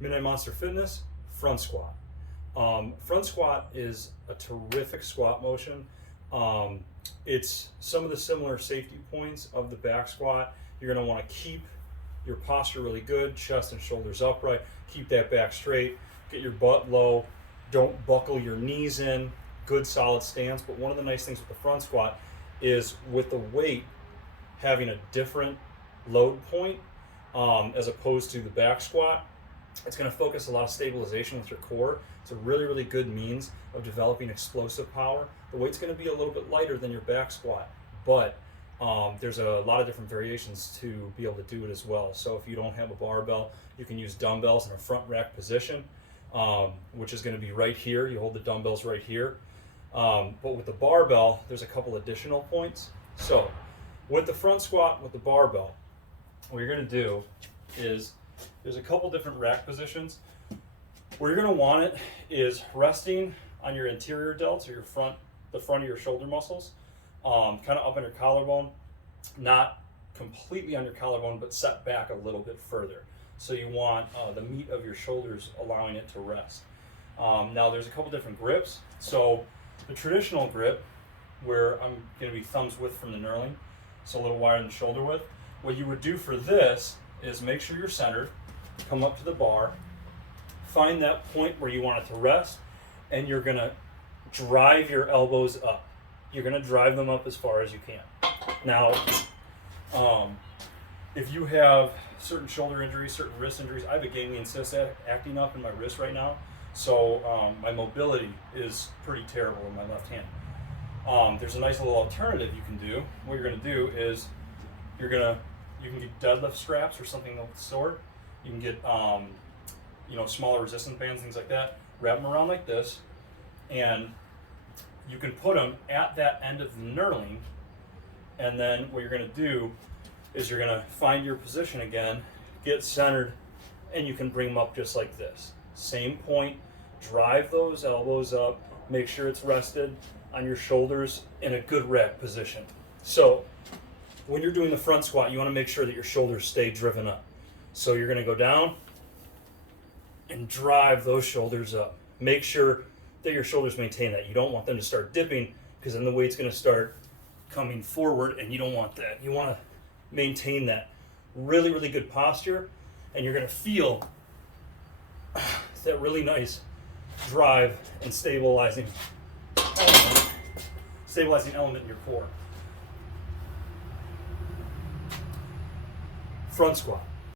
Midnight Monster Fitness, front squat. Front squat is a terrific squat motion. It's some of the similar safety points of the back squat. You're going to want to keep your posture really good, chest and shoulders upright, keep that back straight, get your butt low, don't buckle your knees in, good solid stance. But one of the nice things with the front squat is with the weight having a different load point as opposed to the back squat, it's going to focus a lot of stabilization with your core. It's a really, really good means of developing explosive power. The weight's going to be a little bit lighter than your back squat, but there's a lot of different variations to be able to do it as well. So if you don't have a barbell, you can use dumbbells in a front rack position, which is going to be right here. You hold the dumbbells right here. But with the barbell, there's a couple additional points. So with the front squat with the barbell, what you're going to do is there's a couple different rack positions. Where you're going to want it is resting on your anterior delts or the front of your shoulder muscles, kind of up on your collarbone, not completely on your collarbone, but set back a little bit further. So you want the meat of your shoulders allowing it to rest. Now there's a couple different grips. So the traditional grip, where I'm going to be thumbs width from the knurling, so a little wider than shoulder width. What you would do for this is make sure you're centered, come up to the bar, find that point where you want it to rest, and you're going to drive your elbows up. You're going to drive them up as far as you can. Now, if you have certain shoulder injuries, certain wrist injuries, I have a ganglion cyst acting up in my wrist right now, so my mobility is pretty terrible in my left hand. There's a nice little alternative you can do. What you're going to do is you can get deadlift straps or something of the sort. You can get smaller resistance bands, things like that. Wrap them around like this, and you can put them at that end of the knurling. And then what you're going to do is you're going to find your position again, get centered, and you can bring them up just like this. Same point. Drive those elbows up. Make sure it's rested on your shoulders in a good rack position. So when you're doing the front squat, you want to make sure that your shoulders stay driven up. So you're going to go down and drive those shoulders up. Make sure that your shoulders maintain that. You don't want them to start dipping, because then the weight's going to start coming forward, and you don't want that. You want to maintain that really, really good posture, and you're going to feel that really nice drive and stabilizing element in your core. Front squat.